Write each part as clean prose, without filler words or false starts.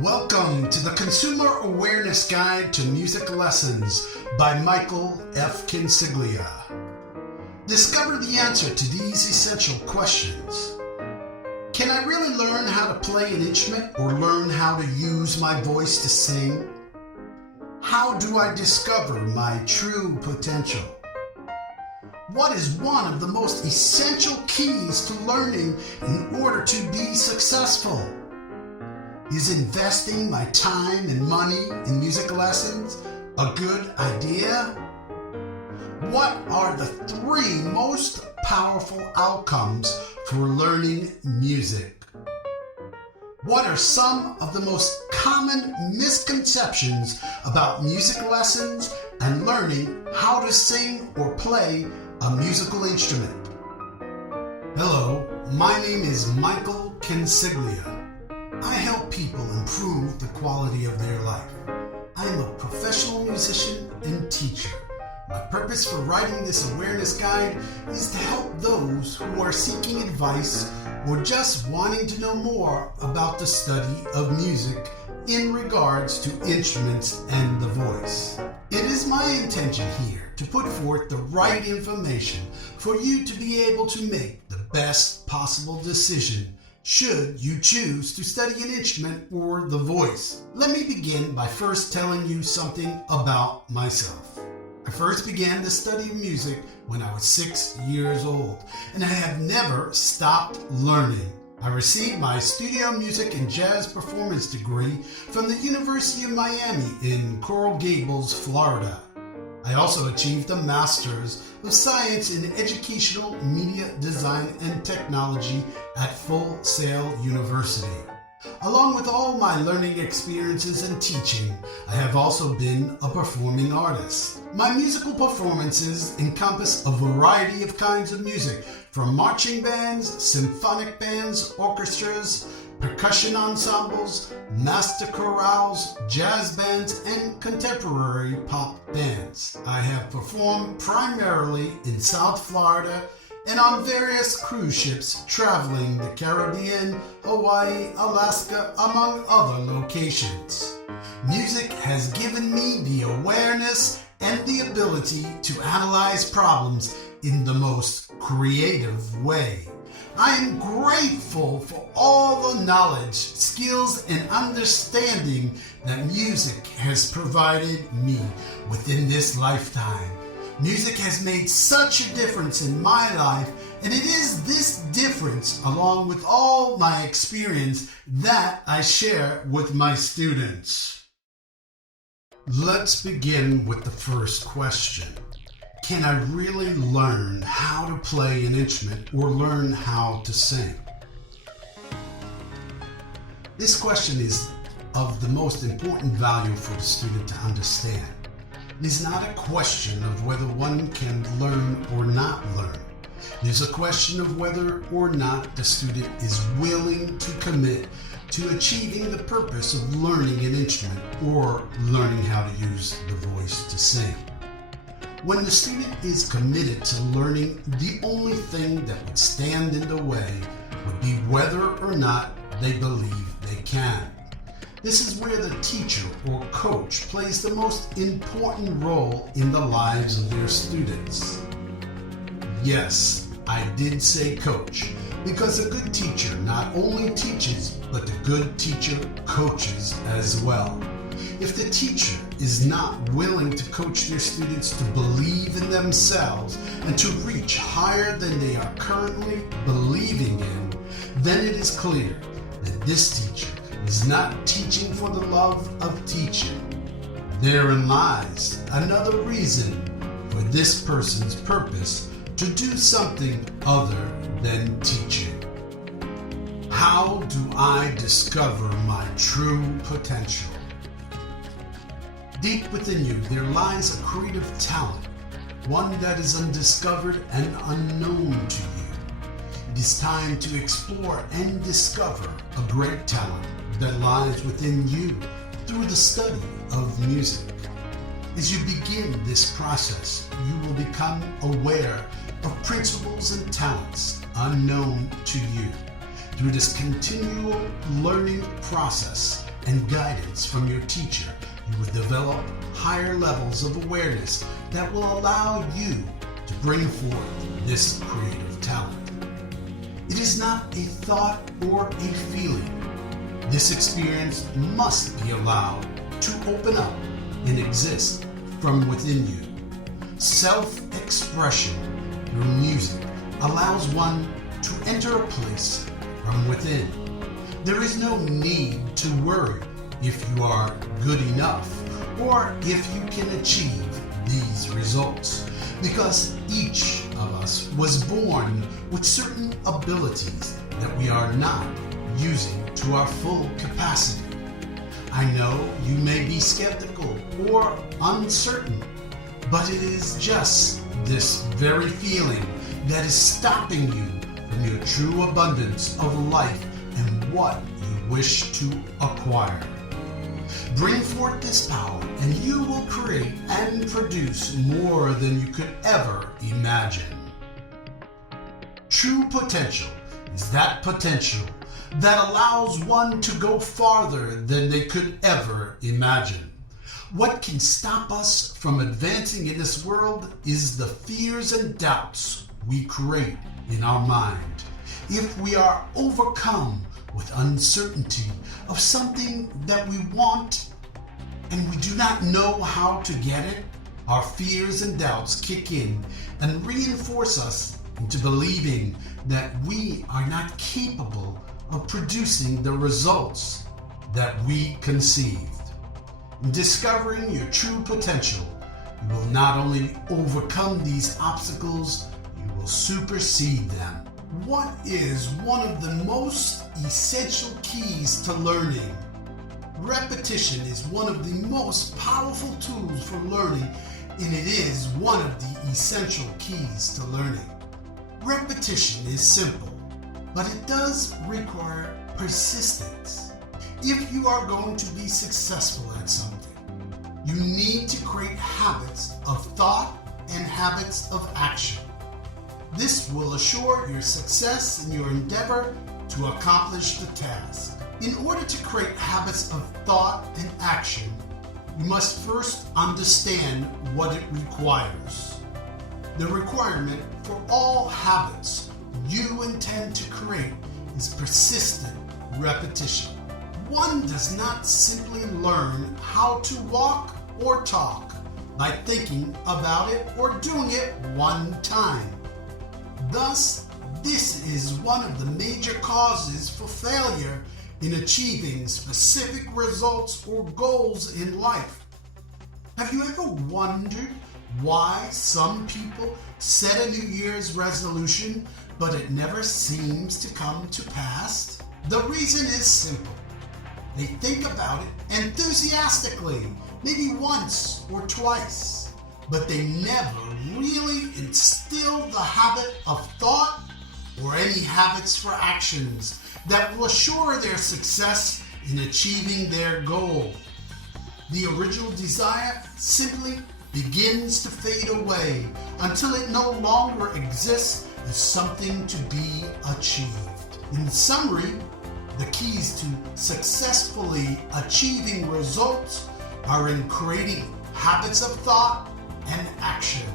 Welcome to the Consumer Awareness Guide to Music Lessons by Michael F. Consiglia. Discover the answer to these essential questions. Can I really learn how to play an instrument or learn how to use my voice to sing? How do I discover my true potential? What is one of the most essential keys to learning in order to be successful? Is investing my time and money in music lessons a good idea? What are the 3 most powerful outcomes for learning music? What are some of the most common misconceptions about music lessons and learning how to sing or play a musical instrument? Hello, my name is Michael Consiglia. I help people improve the quality of their life. I am a professional musician and teacher. My purpose for writing this awareness guide is to help those who are seeking advice or just wanting to know more about the study of music in regards to instruments and the voice. It is my intention here to put forth the right information for you to be able to make the best possible decision should you choose to study an instrument or the voice. Let me begin by first telling you something about myself. I first began the study of music when I was 6 years old, and I have never stopped learning. I received my studio music and jazz performance degree from the University of Miami in Coral Gables, Florida. I also achieved a Master's of Science in Educational Media Design and Technology at Full Sail University. Along with all my learning experiences and teaching, I have also been a performing artist. My musical performances encompass a variety of kinds of music, from marching bands, symphonic bands, orchestras, percussion ensembles, master chorales, jazz bands, and contemporary pop bands. I have performed primarily in South Florida and on various cruise ships traveling the Caribbean, Hawaii, Alaska, among other locations. Music has given me the awareness and the ability to analyze problems in the most creative way. I am grateful for all the knowledge, skills, and understanding that music has provided me within this lifetime. Music has made such a difference in my life, and it is this difference, along with all my experience, that I share with my students. Let's begin with the first question. Can I really learn how to play an instrument or learn how to sing? This question is of the most important value for the student to understand. It is not a question of whether one can learn or not learn. It is a question of whether or not the student is willing to commit to achieving the purpose of learning an instrument or learning how to use the voice to sing. When the student is committed to learning, the only thing that would stand in the way would be whether or not they believe they can. This is where the teacher or coach plays the most important role in the lives of their students. Yes, I did say coach, because a good teacher not only teaches, but the good teacher coaches as well. If the teacher is not willing to coach their students to believe in themselves and to reach higher than they are currently believing in, then it is clear that this teacher is not teaching for the love of teaching. Therein lies another reason for this person's purpose to do something other than teaching. How do I discover my true potential? Deep within you, there lies a creative talent, one that is undiscovered and unknown to you. It is time to explore and discover a great talent that lies within you through the study of music. As you begin this process, you will become aware of principles and talents unknown to you. Through this continual learning process, and guidance from your teacher, you will develop higher levels of awareness that will allow you to bring forth this creative talent. It is not a thought or a feeling. This experience must be allowed to open up and exist from within you. Self-expression through music allows one to enter a place from within. There is no need to worry if you are good enough or if you can achieve these results, because each of us was born with certain abilities that we are not using to our full capacity. I know you may be skeptical or uncertain, but it is just this very feeling that is stopping you from your true abundance of life and what you wish to acquire. Bring forth this power and you will create and produce more than you could ever imagine. True potential is that potential that allows one to go farther than they could ever imagine. What can stop us from advancing in this world is the fears and doubts we create in our mind. If we are overcome with uncertainty of something that we want and we do not know how to get it, our fears and doubts kick in and reinforce us into believing that we are not capable of producing the results that we conceived. In discovering your true potential, you will not only overcome these obstacles, you will supersede them. What is one of the most essential keys to learning? Repetition is one of the most powerful tools for learning, and it is one of the essential keys to learning. Repetition is simple, but it does require persistence. If you are going to be successful at something, you need to create habits of thought and habits of action. This will assure your success in your endeavor to accomplish the task. In order to create habits of thought and action, you must first understand what it requires. The requirement for all habits you intend to create is persistent repetition. One does not simply learn how to walk or talk by thinking about it or doing it one time. Thus, this is one of the major causes for failure in achieving specific results or goals in life. Have you ever wondered why some people set a New Year's resolution, but it never seems to come to pass? The reason is simple. They think about it enthusiastically, maybe once or twice, but they never really instill the habit of thought or any habits for actions that will assure their success in achieving their goal. The original desire simply begins to fade away until it no longer exists as something to be achieved. In summary, the keys to successfully achieving results are in creating habits of thought and action.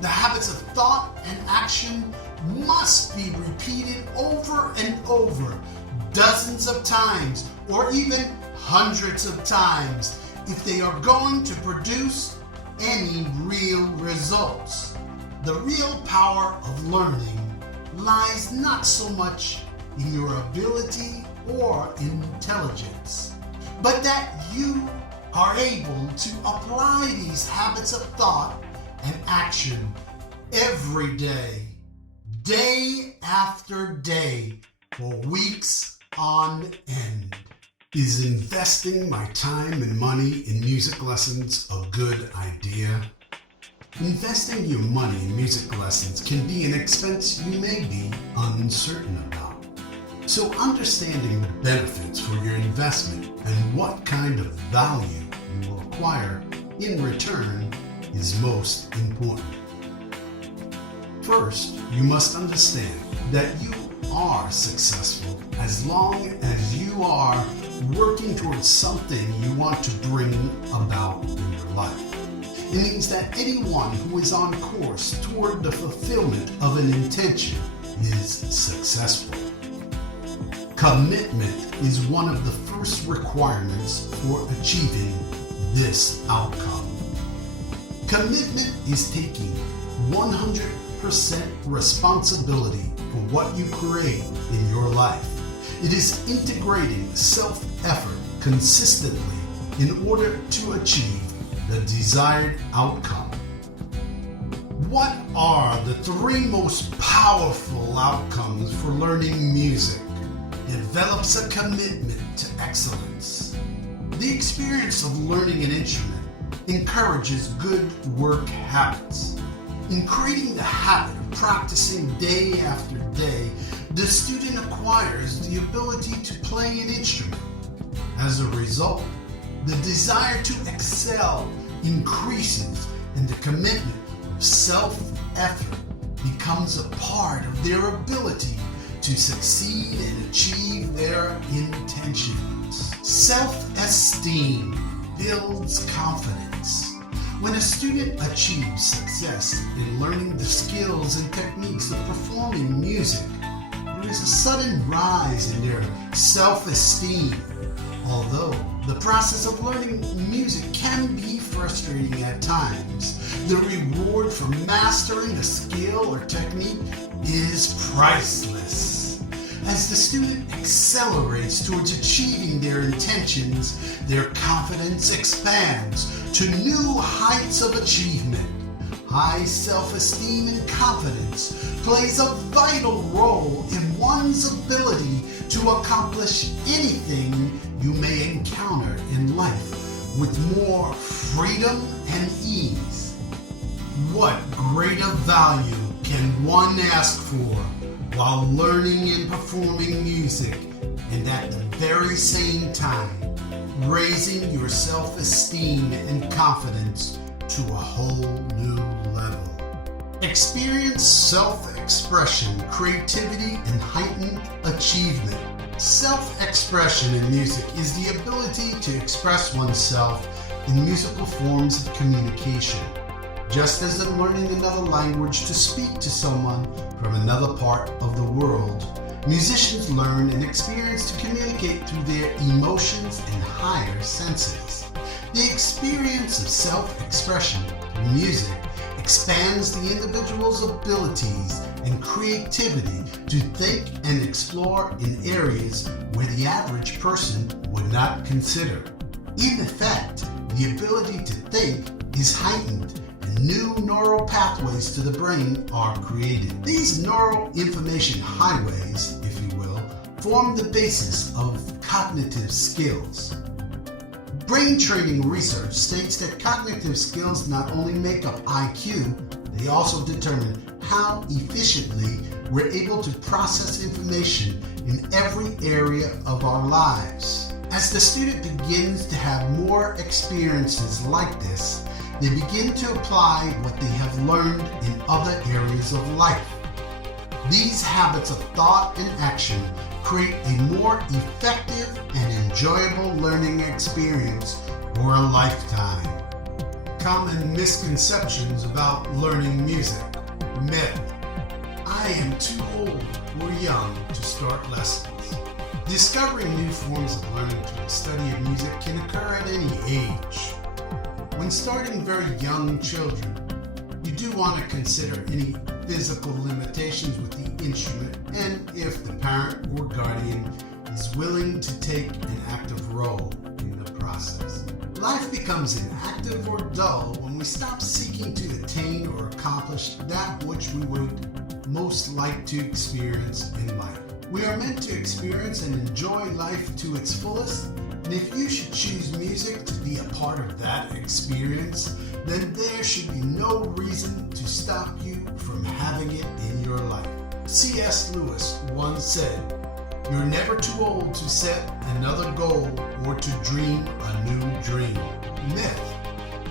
The habits of thought and action must be repeated over and over, dozens of times, or even hundreds of times, if they are going to produce any real results. The real power of learning lies not so much in your ability or intelligence, but that you are able to apply these habits of thought and action every day, day after day, for weeks on end. Is investing my time and money in music lessons a good idea? Investing your money in music lessons can be an expense you may be uncertain about. So understanding the benefits for your investment and what kind of value you will acquire in return is most important. First, you must understand that you are successful as long as you are working towards something you want to bring about in your life. It means that anyone who is on course toward the fulfillment of an intention is successful. Commitment is one of the first requirements for achieving this outcome. Commitment is taking 100% responsibility for what you create in your life. It is integrating self-effort consistently in order to achieve the desired outcome. What are the three most powerful outcomes for learning music? Develops a commitment to excellence. The experience of learning an instrument encourages good work habits. In creating the habit of practicing day after day, the student acquires the ability to play an instrument. As a result, the desire to excel increases and the commitment of self-effort becomes a part of their ability to succeed and achieve their intentions. Self-esteem builds confidence. When a student achieves success in learning the skills and techniques of performing music, there is a sudden rise in their self-esteem. Although the process of learning music can be frustrating at times, the reward for mastering a skill or technique is priceless. As the student accelerates towards achieving their intentions, their confidence expands to new heights of achievement. High self-esteem and confidence plays a vital role in one's ability to accomplish anything you may encounter in life with more freedom and ease. What greater value can one ask for while learning and performing music, and at the very same time raising your self-esteem and confidence to a whole new level? Experience self-expression, creativity, and heightened achievement. Self-expression in music is the ability to express oneself in musical forms of communication. Just as in learning another language to speak to someone from another part of the world, musicians learn and experience to communicate through their emotions and higher senses. The experience of self-expression through music expands the individual's abilities and creativity to think and explore in areas where the average person would not consider. In effect, the ability to think is heightened and new neural pathways to the brain are created. These neural information highways, if you will, form the basis of cognitive skills. Brain training research states that cognitive skills not only make up IQ, they also determine how efficiently we're able to process information in every area of our lives. As the student begins to have more experiences like this, they begin to apply what they have learned in other areas of life. These habits of thought and action create a more effective and enjoyable learning experience for a lifetime. Common misconceptions about learning music. Myth: I am too old or young to start lessons. Discovering new forms of learning through the study of music can occur at any age. When starting very young children, you do want to consider any physical limitations with the instrument and if the parent or guardian is willing to take an active role in the process. Life becomes inactive or dull when we stop seeking to attain or accomplish that which we would most like to experience in life. We are meant to experience and enjoy life to its fullest, and if you should choose music to be a part of that experience, then there should be no reason to stop you from having it in your life. C.S. Lewis once said, "You're never too old to set another goal or to dream a new dream." Myth: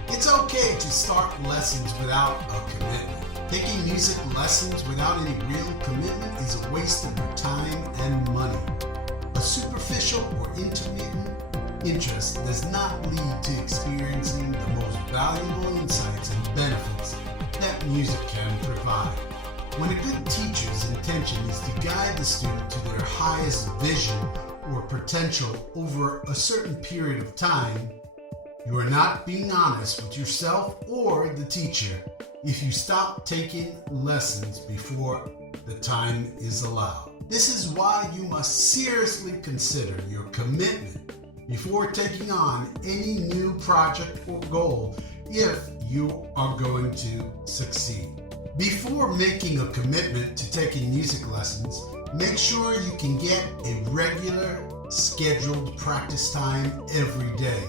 it's okay to start lessons without a commitment. Taking music lessons without any real commitment is a waste of your time and money. A superficial or intermittent interest does not lead to experiencing the most valuable insights and benefits that music can provide. When a good teacher's intention is to guide the student to their highest vision or potential over a certain period of time, you are not being honest with yourself or the teacher if you stop taking lessons before the time is allowed. This is why you must seriously consider your commitment before taking on any new project or goal if you are going to succeed. Before making a commitment to taking music lessons, make sure you can get a regular, scheduled practice time every day.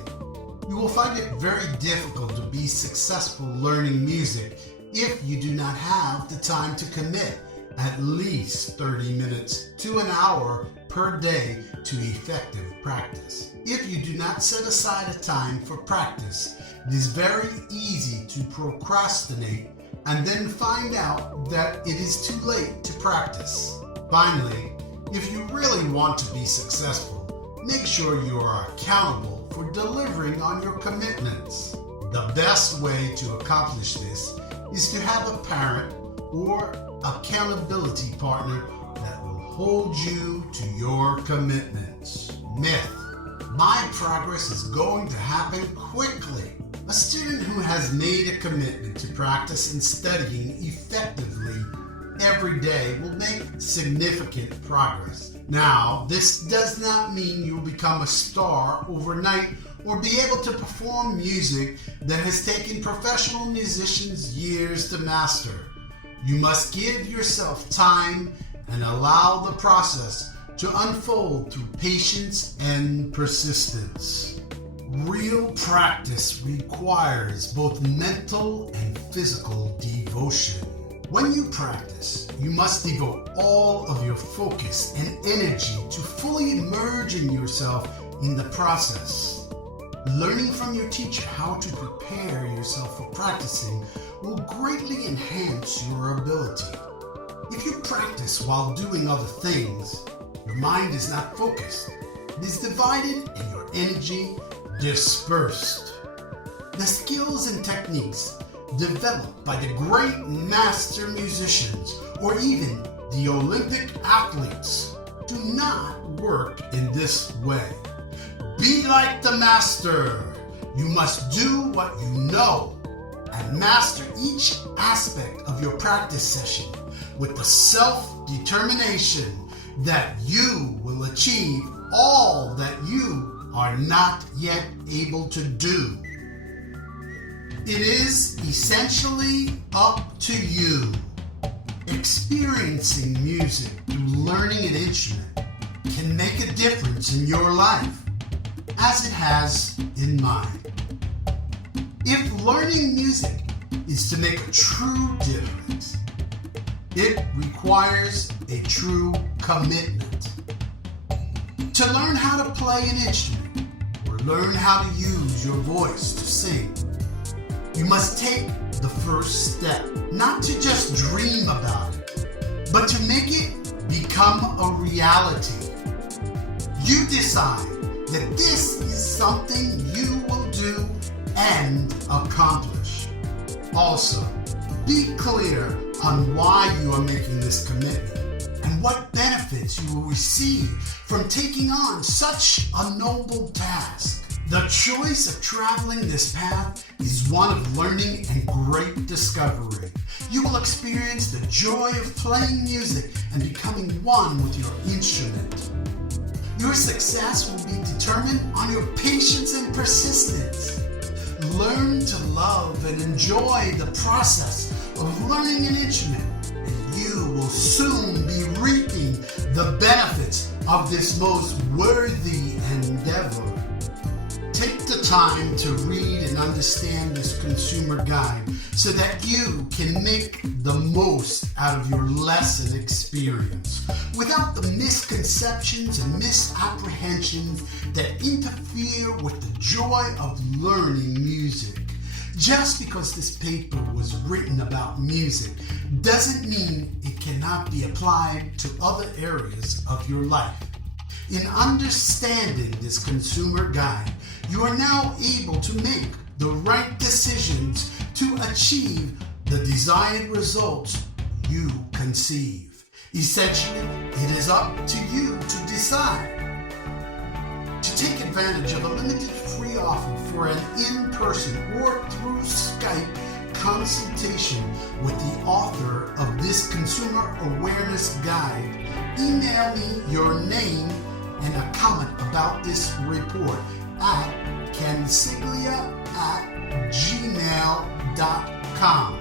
You will find it very difficult to be successful learning music if you do not have the time to commit at least 30 minutes to an hour per day to effective practice. If you do not set aside a time for practice, it is very easy to procrastinate and then find out that it is too late to practice. Finally, if you really want to be successful, make sure you are accountable for delivering on your commitments. The best way to accomplish this is to have a parent or accountability partner that will hold you to your commitments. Myth: my progress is going to happen quickly. A student who has made a commitment to practice and studying effectively every day will make significant progress. Now, this does not mean you'll become a star overnight or be able to perform music that has taken professional musicians years to master. You must give yourself time and allow the process to unfold through patience and persistence. Real practice requires both mental and physical devotion. When you practice, you must devote all of your focus and energy to fully immersing yourself in the process. Learning from your teacher how to prepare yourself for practicing will greatly enhance your ability. If you practice while doing other things, your mind is not focused. It is divided and your energy dispersed. The skills and techniques developed by the great master musicians or even the Olympic athletes do not work in this way. Be like the master. You must do what you know and master each aspect of your practice session with the self-determination that you will achieve all that you are not yet able to do. It is essentially up to you. Experiencing music through learning an instrument can make a difference in your life, as it has in mine. If learning music is to make a true difference, it requires a true commitment. To learn how to play an instrument or learn how to use your voice to sing, you must take the first step, not to just dream about it, but to make it become a reality. You decide that this is something you will do and accomplish. Also, be clear on why you are making this commitment and what benefits you will receive from taking on such a noble task. The choice of traveling this path is one of learning and great discovery. You will experience the joy of playing music and becoming one with your instrument. Your success will be determined on your patience and persistence. Learn to love and enjoy the process of learning an instrument, and you will soon be reaping the benefits of this most worthy endeavor. Take the time to read and understand this consumer guide so that you can make the most out of your lesson experience without the misconceptions and misapprehensions that interfere with the joy of learning music. Just because this paper was written about music doesn't mean it cannot be applied to other areas of your life. In understanding this consumer guide, you are now able to make the right decisions to achieve the desired results you conceive. Essentially, it is up to you to decide. To take advantage of a limited free offer for an in-person or through Skype consultation with the author of this consumer awareness guide, email me your name and a comment about this report at kensiglia@gmail.com.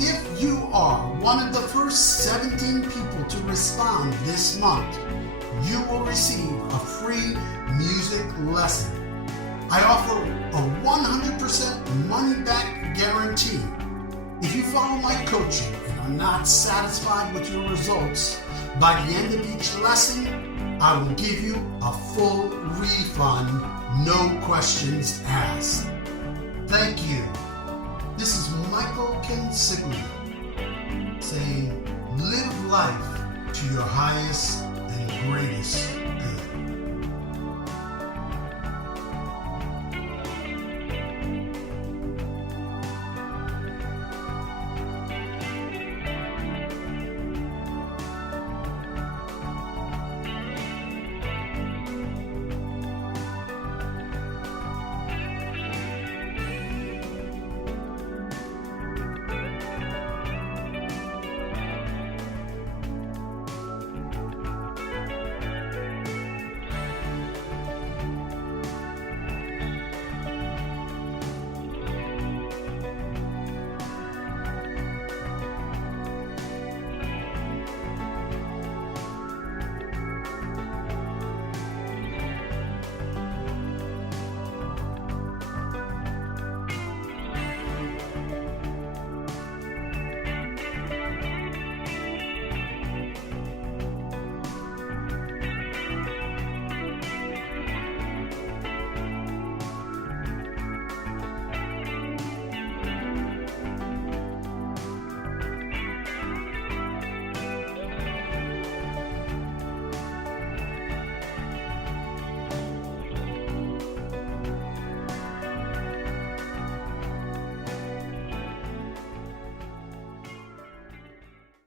If you are one of the first 17 people to respond this month, you will receive a free music lesson. I offer a 100% money-back guarantee. If you follow my coaching and are not satisfied with your results, by the end of each lesson, I will give you a full refund, no questions asked. Thank you. This is Michael Kensiglia saying, live life to your highest and greatest